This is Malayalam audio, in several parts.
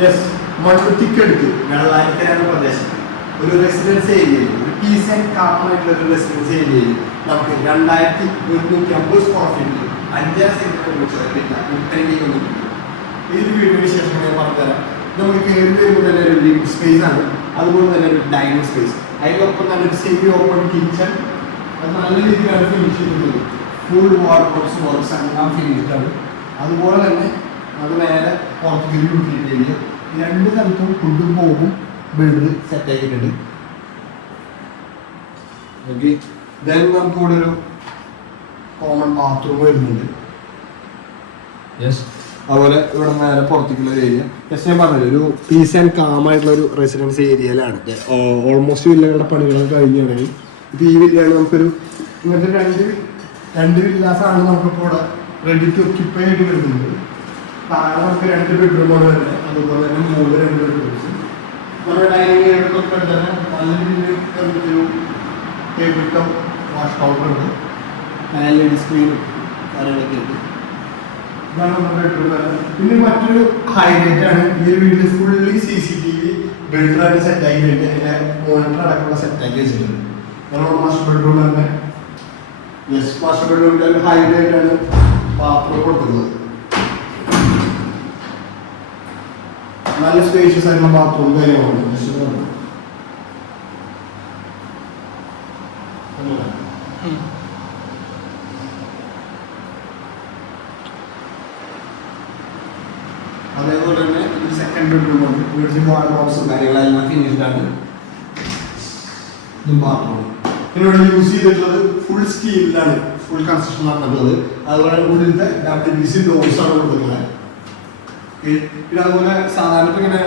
യെസ് മണ്ണുത്തിക്കടുത്ത് വെള്ളാനിക്കര എന്ന പ്രദേശത്ത് ഒരു റെസിഡൻസ് ഏരിയയിൽ ഒരു പീസ് ആൻഡ് കാമായിട്ടുള്ള ഒരു റെസിഡൻസ് ഏരിയയിൽ നമുക്ക് രണ്ടായിരത്തി മുന്നൂറ്റി അമ്പത് സ്ക്വയർ ഫീറ്റിൽ അഞ്ചര സെന്റ് നിർമ്മിച്ചതില്ല ഇത്രയും വന്നിട്ടുണ്ട്. ഈ വീടിന് ശേഷം ഞാൻ പറഞ്ഞുതരാം. നമുക്ക് കയറി വരുമ്പോൾ തന്നെ ഒരു ലിവിംഗ് സ്പേസ് ആണ്. അതുപോലെ തന്നെ ഒരു ഡൈനിങ് സ്പേസ് അതിനൊപ്പം തന്നെ ഒരു സെമി ഓപ്പൺ കിച്ചൺ അത് നല്ല രീതിയിലാണ് ഫിനിഷ് ചെയ്തിട്ടുള്ളത് ഫുൾ വാർഡ്രോബ്സ് വർക്ക്സ് എല്ലാം ഫിനിഷ്ഡ് ആണ്. അതുപോലെ തന്നെ അത് നേരെ പുറത്തേക്ക് യൂട്ടിലിറ്റി ഏരിയ രണ്ട് സ്ഥലത്തും ഫുഡും പോകും ബെഡ് സെറ്റ് ആക്കിയിട്ടുണ്ട്. ഓക്കെ ദെൻ നമുക്ക് ഇവിടെ ഒരു കോമൺ ബാത്റൂം വരുന്നുണ്ട്. യെസ് അതുപോലെ ഇവിടെ നേരെ പുറത്തേക്കുള്ള ഒരു ഏരിയ യെസ് ഞാൻ പറഞ്ഞത് ഒരു പീസ് ആൻഡ് കാം ആയിട്ടുള്ള ഒരു റെസിഡൻസ് ഏരിയയിലാണ് ഓൾമോസ്റ്റ് വില്ലകളുടെ പണികളൊക്കെ കഴിഞ്ഞാണെങ്കിൽ ഇപ്പോൾ ഈ വില്ലയാണ് നമുക്കൊരു ഇങ്ങനത്തെ രണ്ട് രണ്ട് വില്ലാസാണ് നമുക്കിപ്പോൾ ഇവിടെ റെഡി ടു ഒക്യുപ്പൈ ആയിട്ട് വരുന്നത്. താഴെ നമുക്ക് രണ്ട് ബെഡ്റൂമാണ് വരുന്നത് അതുപോലെ തന്നെ മൂന്ന് രണ്ട് ബെഡ്റൂംസ് നമ്മുടെ ഡൈനിങ് ഏരിയ തൊട്ട് തന്നെ രീതിയിൽ ഒരു ടേബിൾ ടോപ്പ് വാഷ് കൗണ്ടർ ഉണ്ട്. എൽ ഇ ഡി സ്ക്രീനും കാര്യങ്ങളൊക്കെ ഉണ്ട്. ഇതാണ് നമ്മുടെ ബെഡ്റൂം പിന്നെ മറ്റൊരു ഹൈലൈറ്റ് ആണ് ഈ വീട്ടിൽ fully C C T V ബെഡ്റൂമായിട്ട് set ആക്കിയിട്ട് അതിന്റെ മോണിറ്റർ അടക്കമുള്ള സെറ്റ് ആക്കി വെച്ചിട്ടുണ്ട്. നമ്മുടെ മാസ്റ്റർ ബെഡ്റൂം തന്നെ. യെസ് മാസ്റ്റർ ബെഡ്റൂമിന്റെ ആണ് ബാത്റൂം കൊടുക്കുന്നത് നല്ല സ്പേഷ്യസ് ആയിട്ടുള്ള ബാത്റൂം കാര്യങ്ങളുണ്ട്? അതേപോലെ തന്നെ സെക്കൻഡ് ബെഡ്റൂം ഉണ്ട്. വീട്ടിൽ വാർഡ്രോബ്സും കാര്യങ്ങളെല്ലാം ഫിനിഷ്ഡ് ആണ്. ഇതും ബാത്റൂം പിന്നെ ഇവിടെ യൂസ് ചെയ്തിട്ടുള്ളത് ഫുൾ സ്റ്റീലിലാണ് ഫുൾ കൺസ്ട്രക്ഷൻ നടന്നിട്ടുള്ളത്. അതുപോലെ ഉള്ളിലത്തെ ഡബ്ല്യു ബി സി ഡോർസ് ആണ് കൊടുത്തിട്ടുള്ളത്. പിന്നെ അതുപോലെ സാധാരണ ഇപ്പൊ ഇങ്ങനെ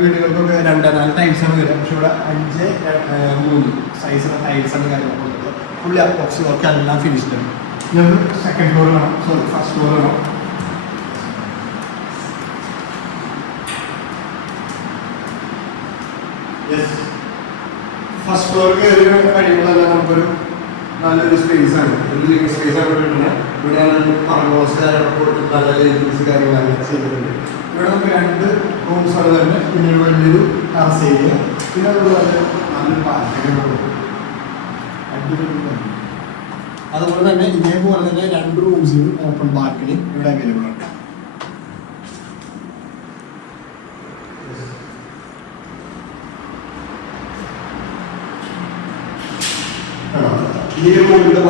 വീടുകൾക്കൊക്കെ രണ്ട് നാല് ടൈൽസ് ആണ് വരിക. പക്ഷെ ഇവിടെ അഞ്ച് മൂന്ന് സൈസിലെ ടൈൽസ് ആണ് കാര്യങ്ങളൊക്കെ ഉള്ളത്. ഫുള്ളി അപ്പോക്സി വർക്ക് എല്ലാം ഫിനിഷ്ഡ് ആണ് ഞങ്ങൾക്ക് സെക്കൻഡ് ഫ്ലോർ വേണം. Sorry first yes first floor കയറി കഴിയുമ്പോൾ നമുക്കൊരു നല്ലൊരു സ്പേസാണ് ആണ്. ഒരു ലിവിംഗ് സ്പേസ് ആയിട്ടുണ്ട് ഇവിടെ ഇവിടെ പറമ്പോസ് കാര്യങ്ങളൊക്കെ കൊടുത്തിട്ട് നല്ല കാര്യങ്ങളൊക്കെ ചെയ്തിട്ടുണ്ട്. ഇവിടെ നമുക്ക് രണ്ട് റൂംസ് ആണ് തന്നെ പിന്നെ വലിയൊരു ടെറസ് ഏരിയ പിന്നെ അതുപോലെ നല്ല നല്ലൊരു പാർക്കിംഗ് അതുപോലെ തന്നെ ഇതേപോലെ തന്നെ രണ്ട് റൂംസിനും ഓപ്പൺ പാർക്കിന് ഇവിടെ അവൈലബിൾ ആണ് ഈ ബാൽക്കണി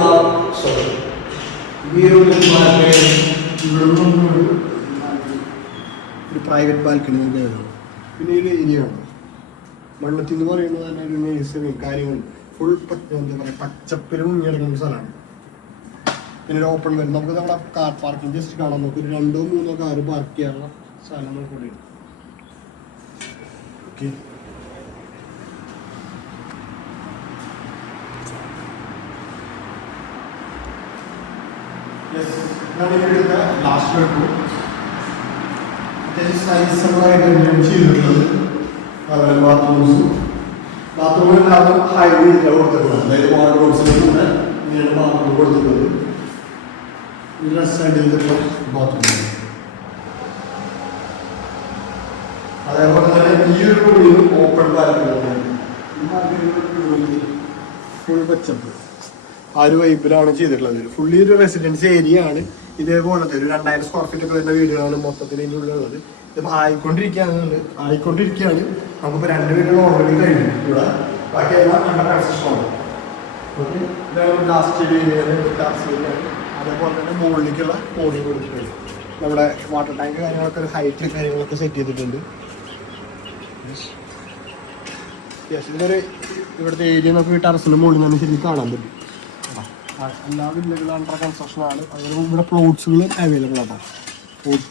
ഇവിടെ നിന്നും ഒരു പ്രൈവറ്റ് ബാൽക്കണി തന്നെ വരും പിന്നെ ഒരു ഏരിയ ആണ് എന്ന് പറയുന്നത് തന്നെ ഒരു നേഴ്സറി കാര്യങ്ങൾ. ഫുൾ എന്താ പറയുക പച്ചപ്പിലും ഇറങ്ങുന്ന സ്ഥലമാണ്. പിന്നെ ഒരു ഓപ്പൺ വരും നമുക്ക് നമ്മുടെ കാർ പാർക്കിംഗ് ജസ്റ്റ് കാണാം നമുക്ക് ഒരു രണ്ടോ മൂന്നോ കാർ പാർക്ക് ചെയ്യാനുള്ള സ്ഥലങ്ങൾ കൂടി ഓക്കെ ലാസ്റ്റ് ബെഡ്റൂം അത്യാവശ്യം സൈസബിളായിട്ട് തന്നെയാണ് ചെയ്തിട്ടുള്ളത് അതുപോലെ ബാത്റൂംസും ബാത്റൂമിലെല്ലാം ഹൈ ചെയ്തിട്ടാണ് കൊടുത്തിട്ടുള്ളത് അതായത് വാർഡ്രോബ്സിന് കൂടെ ഇങ്ങനെയാണ് ബാത്റൂം കൊടുത്തിട്ടുള്ളത് സൈഡ് ചെയ്തിട്ടുള്ള ബാത്റൂം അതേപോലെ തന്നെ ഈ ഒരു റൂമിലും ഓപ്പൺ ബാൽക്കണി ഫുൾ പച്ചപ്പ് ആ ഒരു വൈബിലാണ് ചെയ്തിട്ടുള്ളത്? ഫുള്ളി ഒരു റെസിഡൻസി ഏരിയ ആണ്. ഇതേപോലത്തെ ഒരു രണ്ടായിരം സ്ക്വയർ ഫീറ്റ് ഒക്കെ വരുന്ന വീടുകളാണ് മൊത്തത്തിൽ ഇതിനുള്ളത് ഇതിപ്പോൾ ആയിക്കൊണ്ടിരിക്കുകയാണ്. ആയിക്കൊണ്ടിരിക്കുകയാണ്. നമുക്കിപ്പോൾ രണ്ട് വീടുകൾ ഓൾറെഡി കഴിഞ്ഞു ഇവിടെ ബാക്കി എല്ലാം അണ്ടർ കൺസ്ട്രക്ഷൻ ഉണ്ട് ഓക്കെ ഇതാണ് ലാസ്റ്റ് ഏരിയയാണ് അതേപോലെ തന്നെ മുകളിലേക്കുള്ള പോണി കൊടുത്തിട്ടുണ്ട്. നമ്മുടെ വാട്ടർ ടാങ്ക് കാര്യങ്ങളൊക്കെ ഒരു ഹൈറ്റ് കാര്യങ്ങളൊക്കെ സെറ്റ് ചെയ്തിട്ടുണ്ട്. യെസ് ഇതൊരു ഇവിടുത്തെ ഏരിയ നമുക്ക് ടെറസിന് മുകളിൽ നിന്ന് ശരി കാണാൻ പറ്റും. എല്ലാ വില്ലകളും അണ്ടർ കൺസ്ട്രക്ഷൻ ആണ്. അതുപോലെ ഇവിടെ പ്ലോട്ട്സുകളും അവൈലബിൾ ആണ്. പ്ലോട്ട്